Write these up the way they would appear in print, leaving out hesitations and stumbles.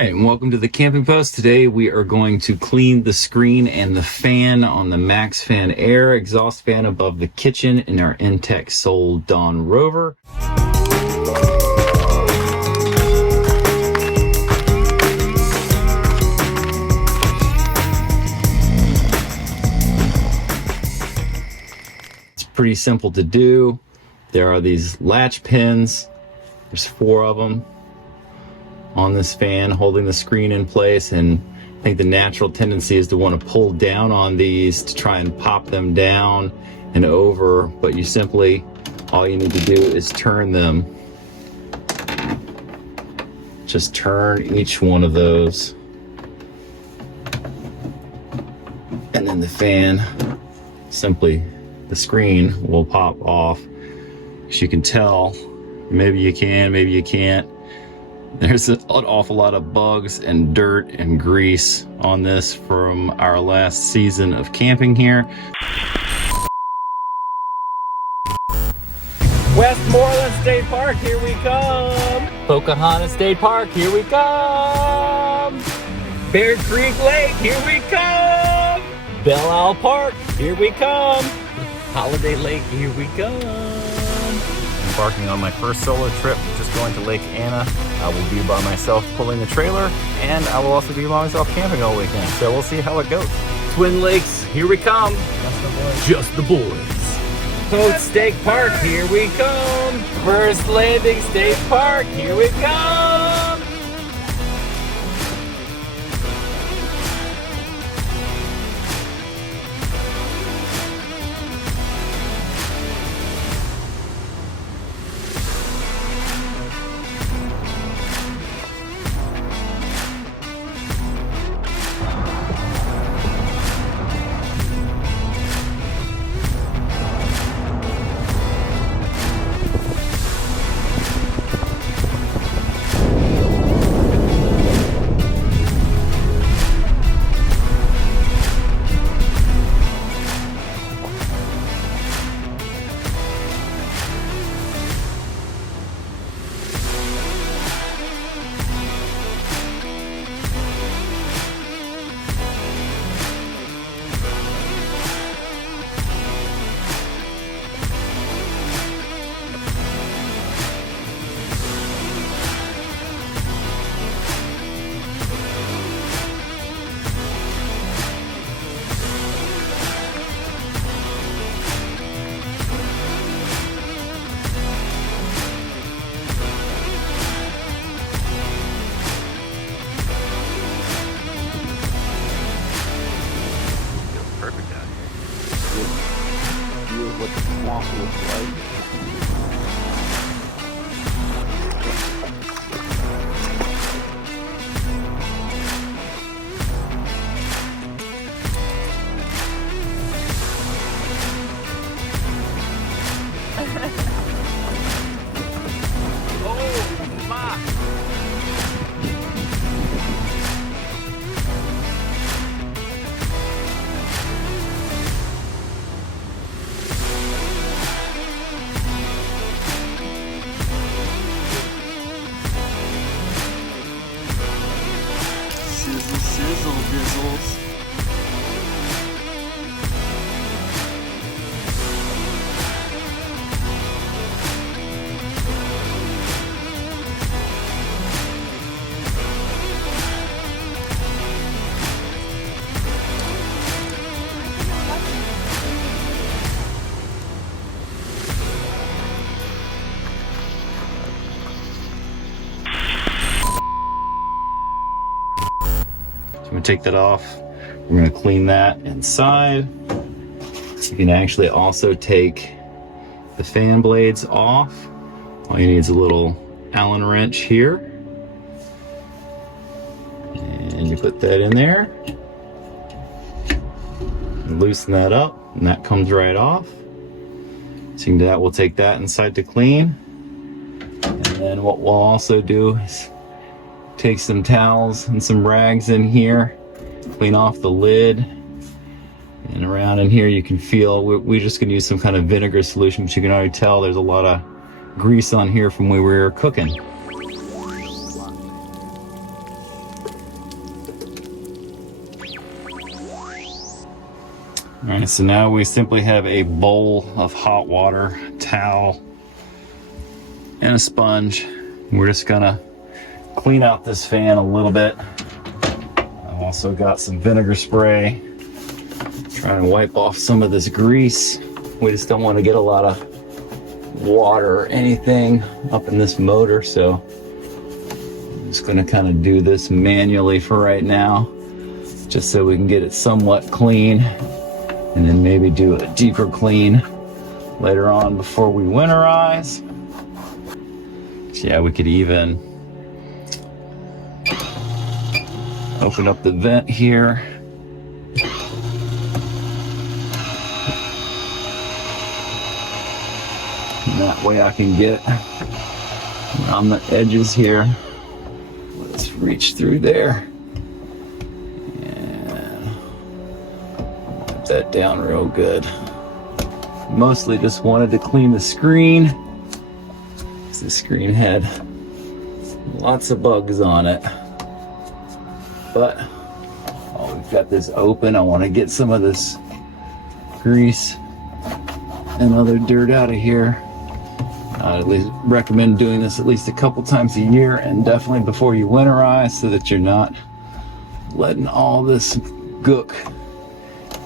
right, and welcome to the Camping Post. Today we are going to clean the screen and the fan on the Maxx Air exhaust fan above the kitchen in our Intech Sol Dawn Rover. It's pretty simple to do. There are these latch pins. There's 4 of them on this fan holding the screen in place, and I think the natural tendency is to want to pull down on these to try and pop them down and over, but you simply, all you need to do is turn them. Just turn each one of those, and then the fan, simply the screen will pop off. As you can tell, maybe you can, maybe you can't. There's an awful lot of bugs and dirt and grease on this from our last season of camping here. Westmoreland State Park, here we come. Pocahontas State Park, here we come. Bear Creek Lake, here we come. Belle Isle Park, here we come. Holiday Lake, here we come. Embarking on my first solo trip, just going to Lake Anna. I will be by myself pulling the trailer, and I will also be by myself camping all weekend, so we'll see how it goes. Twin Lakes, here we come. Just the boys. Boat State Park, here we come. First Landing State Park, here we come. What the swamp looks like. Oh my! Sizzle dizzles. I'm gonna take that off. We're gonna clean that inside. You can actually also take the fan blades off. All you need is a little Allen wrench here. And you put that in there. And loosen that up, and that comes right off. So you can do that. We'll take that inside to clean. And then what we'll also do is take some towels and some rags in here, clean off the lid, and around in here you can feel, we're just gonna use some kind of vinegar solution, but you can already tell there's a lot of grease on here from when we were cooking. All right, so now we simply have a bowl of hot water, towel, and a sponge. We're just gonna clean out this fan a little bit. I've also got some vinegar spray. Trying to wipe off some of this grease. We just don't want to get a lot of water or anything up in this motor, so I'm just going to kind of do this manually for right now, just so we can get it somewhat clean, and then maybe do a deeper clean later on before we winterize. So yeah, we could even open up the vent here. And that way I can get around the edges here. Let's reach through there and wipe that down real good. Mostly just wanted to clean the screen, because the screen had lots of bugs on it. But we've got this open. I want to get some of this grease and other dirt out of here. I'd at least recommend doing this at least a couple times a year, and definitely before you winterize, so that you're not letting all this gook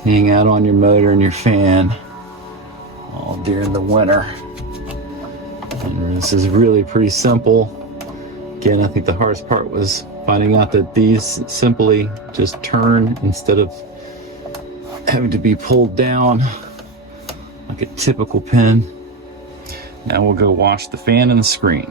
hang out on your motor and your fan all during the winter. And this is really pretty simple. Again, I think the hardest part was finding out that these simply just turn instead of having to be pulled down like a typical pin. Now we'll go wash the fan and the screen.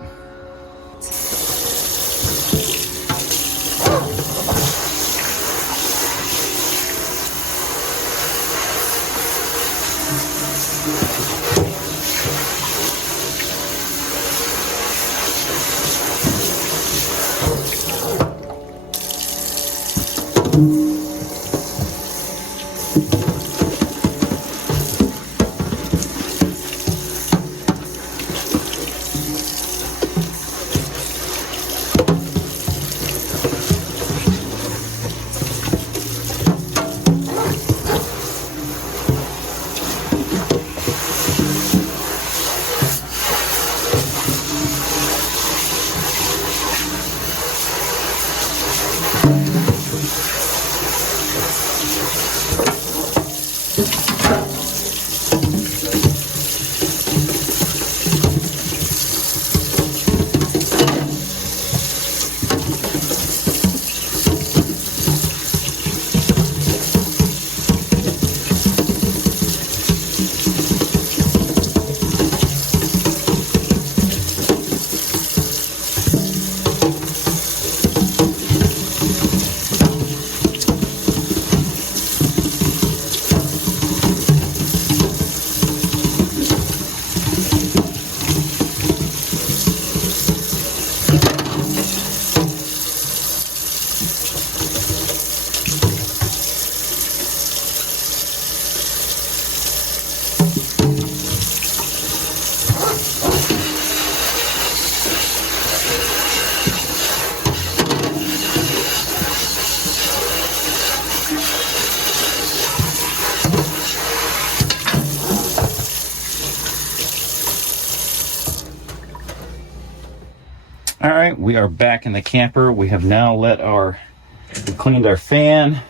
All right, we are back in the camper. We have now we cleaned our fan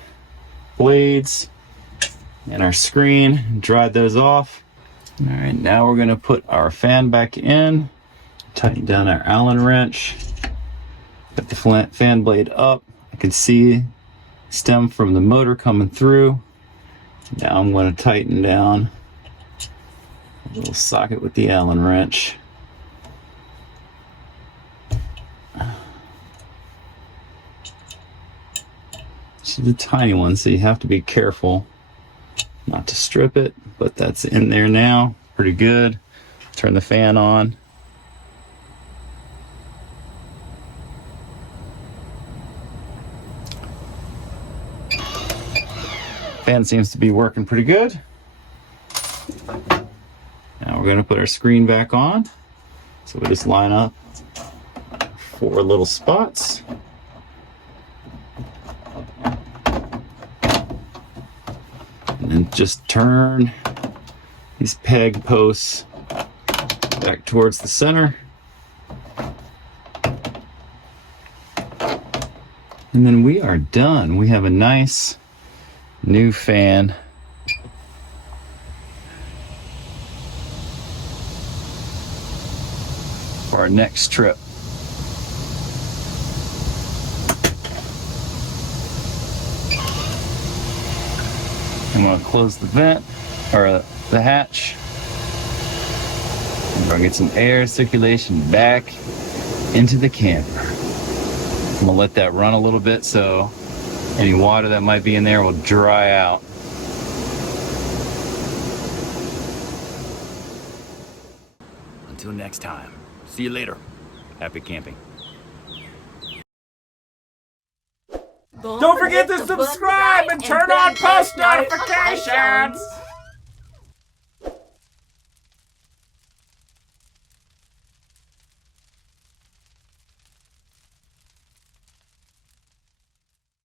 blades and our screen, dried those off. All right, now we're gonna put our fan back in, tighten down our Allen wrench, put the fan blade up. I can see stem from the motor coming through. Now I'm gonna tighten down a little socket with the Allen wrench. This is a tiny one, so you have to be careful not to strip it, but that's in there now. Pretty good. Turn the fan on. Fan seems to be working pretty good. Now we're going to put our screen back on. So we just line up 4 little spots. And just turn these peg posts back towards the center. And then we are done. We have a nice new fan. For our next trip. I'm going to close the vent, or the hatch. I'm going to get some air circulation back into the camper. I'm going to let that run a little bit so any water that might be in there will dry out. Until next time, see you later. Happy camping. Don't forget to subscribe and turn on post notifications!